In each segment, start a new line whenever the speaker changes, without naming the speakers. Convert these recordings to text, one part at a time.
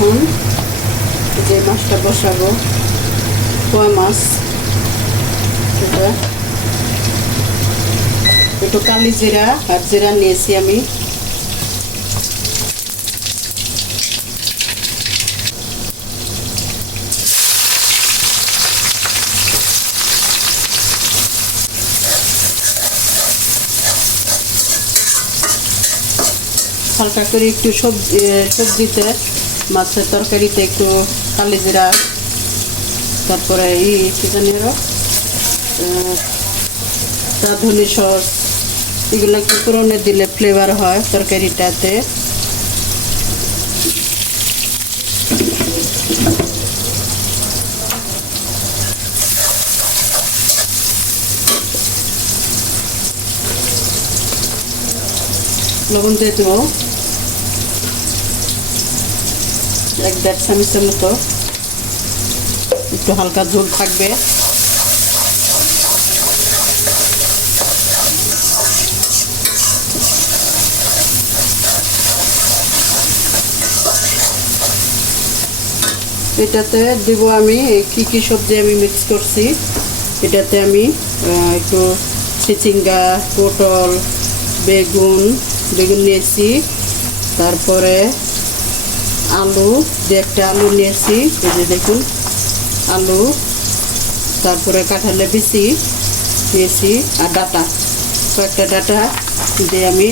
এখন যে মাছটা বসাবো পোয়া মাছ? এটা। একটু কালি জিরা আর জিরা নিয়েছি আমি। হালকা করে একটু সবজি সবজিতে মাছের তরকারিতে একটু কালি জিরা, তারপরে এই কি জানি রাঁধুনি সস, এগুলো একটু পুরনে দিলে ফ্লেভার হয় তরকারিটাতে। লবণ দিয়ে দেবো। এক দেড় চামচের মতো। একটু হালকা ঝোল থাকবে। এটাতে দিব আমি কি কি সবজি আমি মিক্স করছি। এটাতে আমি একটু চিচিঙ্গা, পটল, বেগুন বেগুন নিয়েছি। তারপরে আলু যে একটা আলু নিয়েছি, এই যে দেখুন, আলু, তারপরে কাঁঠালে বিচি নিয়েছি, আর ডাটা। কয়েকটা ডাটা দিয়ে আমি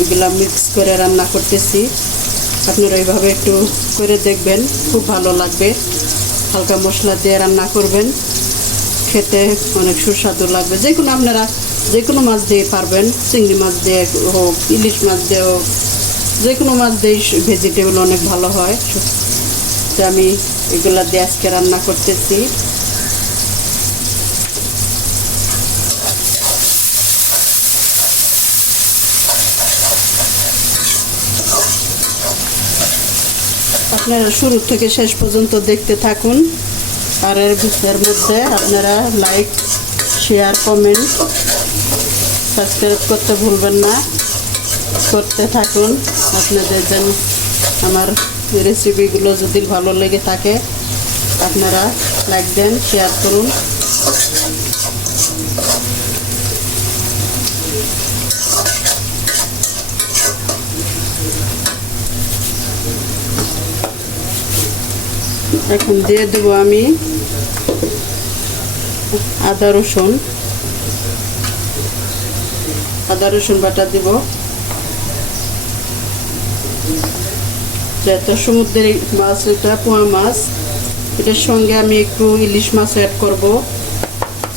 এগুলো মিক্স করে রান্না করতেছি। আপনারা এইভাবে একটু করে দেখবেন, খুব ভালো লাগবে। হালকা মশলা দিয়ে রান্না করবেন, খেতে অনেক সুস্বাদু লাগবে। যে কোনো আপনারা যে কোনো মাছ দিয়ে পারবেন, চিংড়ি মাছ দিয়ে হোক, ইলিশ মাছ দিয়ে হোক যে কোনো মাছ দিয়ে ভেজিটেবল অনেক ভালো হয়। তো আমি এগুলা দিয়ে আজকে রান্না করতেছি। আপনারা শুরু থেকে শেষ পর্যন্ত দেখতে থাকুন। আর এর এর মধ্যে আপনারা লাইক শেয়ার কমেন্ট সাবস্ক্রাইব করতে ভুলবেন না। করতে থাকুন। আপনাদের যেন আমার রেসিপিগুলো যদি ভালো লেগে থাকে, আপনারা লাইক দেন শেয়ার করুন। এখন দিয়ে দেবো আমি আদা রসুন। আদা রসুন বাটা দিব। যেহেতু সমুদ্রের মাছ এটা পোয়া মাছ, এটার সঙ্গে আমি একটু ইলিশ মাছ অ্যাড করব,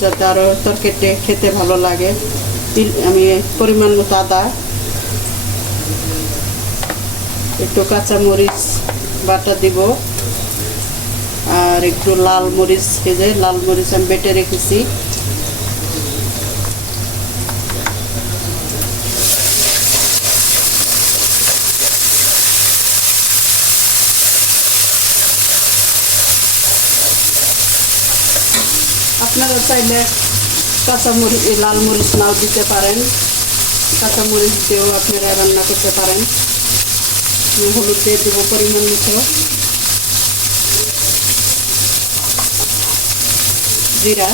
যাতে আরও তরকারিটা খেতে ভালো লাগে। আমি পরিমাণ মতো আদা, একটু কাঁচামরিচ, বাটা দিব, আর একটু লাল মরিচ, এই লাল মরিচ আমি বেটে রেখেছি আপনারা চাইলে কাঁচামরিচ লাল মরিচ নাও দিতে পারেন। কাঁচামরিচ দিয়েও আপনারা রান্না করতে পারেন। হলুদ দিয়ে দেবো পরিমাণ মতো। জিরা।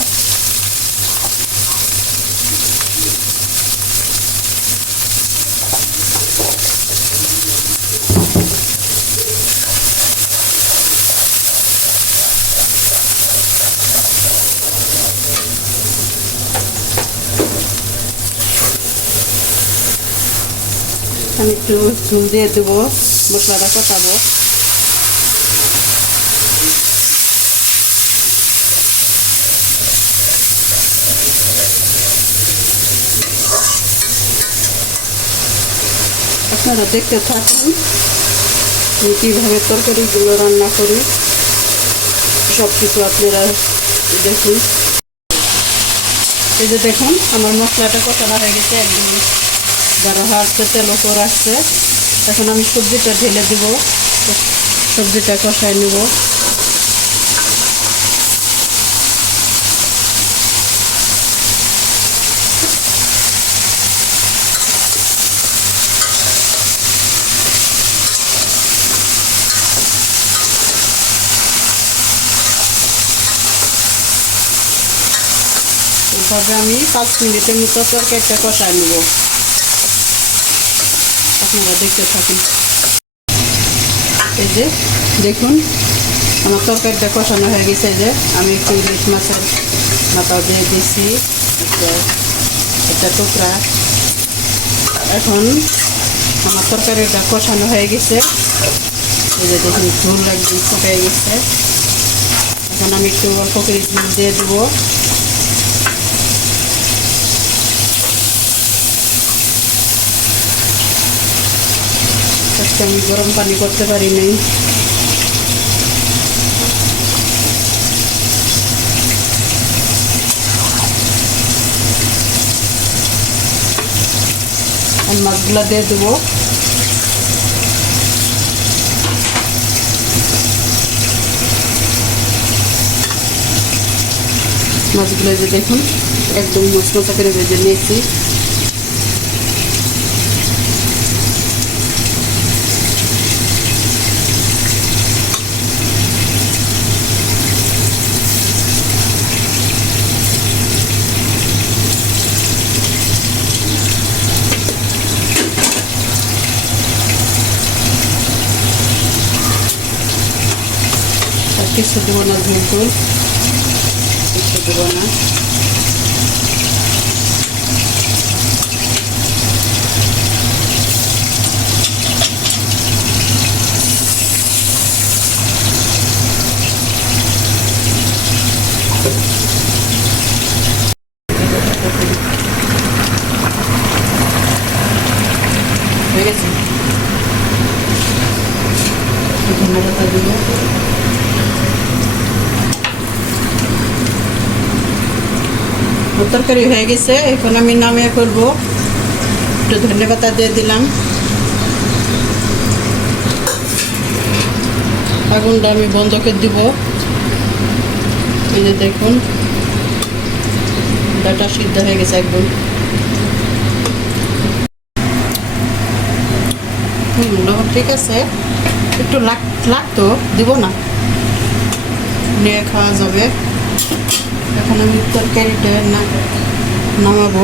আমি একটু ঝুল দিয়ে দেবো, মশলাটা কষাবো। আপনারা দেখতে থাকুন আমি কীভাবে তরকারিগুলো রান্না করি। সব কিছু আপনারা দেখুন। এই যে দেখুন, আমার মশলাটা কষানো হয়ে গেছে একদম। গাঢ় হাড়তে তেল ওপর আসছে এখন আমি সবজিটা ঢেলে দিব। সবজিটা কষাই নেব। আমি পাঁচ মিনিটের মতো তরকারিটা কষাই নেব। আপনারা দেখতে থাকুন এই যে, দেখুন, আমার তরকারিটা কষানো হয়ে গেছে যে, আমি একটু ইলিশ মাছের মাথা দিয়ে দিয়েছি একটা টুকরা। এখন আমার তরকারিটা কষানো হয়ে গেছে। এই যে, দেখুন, ঝোল একদম শুকিয়ে গেছে। এখন আমি একটু অল্প করে ঝোল দিয়ে দেবো। আজকে আমি গরম পানি করতে পারি নাই। আর মাছগুলো দিয়ে দেবো। মাছগুলো যে দেখুন, একদম মশমশা করে ভেজে নিয়েছি। কিছু দেবো না ঝোল টোল কিছু দেবো না হয়ে গেছে ধনে পাতা দেবো তরকারি হয়ে গেছে এখন আমি নামিয়ে করব। একটু ধন্যবাদ দিয়ে দিলাম। আগুনটা আমি বন্ধ করে দিব। এই যে দেখুন, ডাটা সিদ্ধ হয়ে গেছে একদম হুম ঠিক আছে। একটু লাগ লাগতো, দিব না। নিয়ে খাওয়া যাবে। এখন আমি তরকারিটা না নামাবো।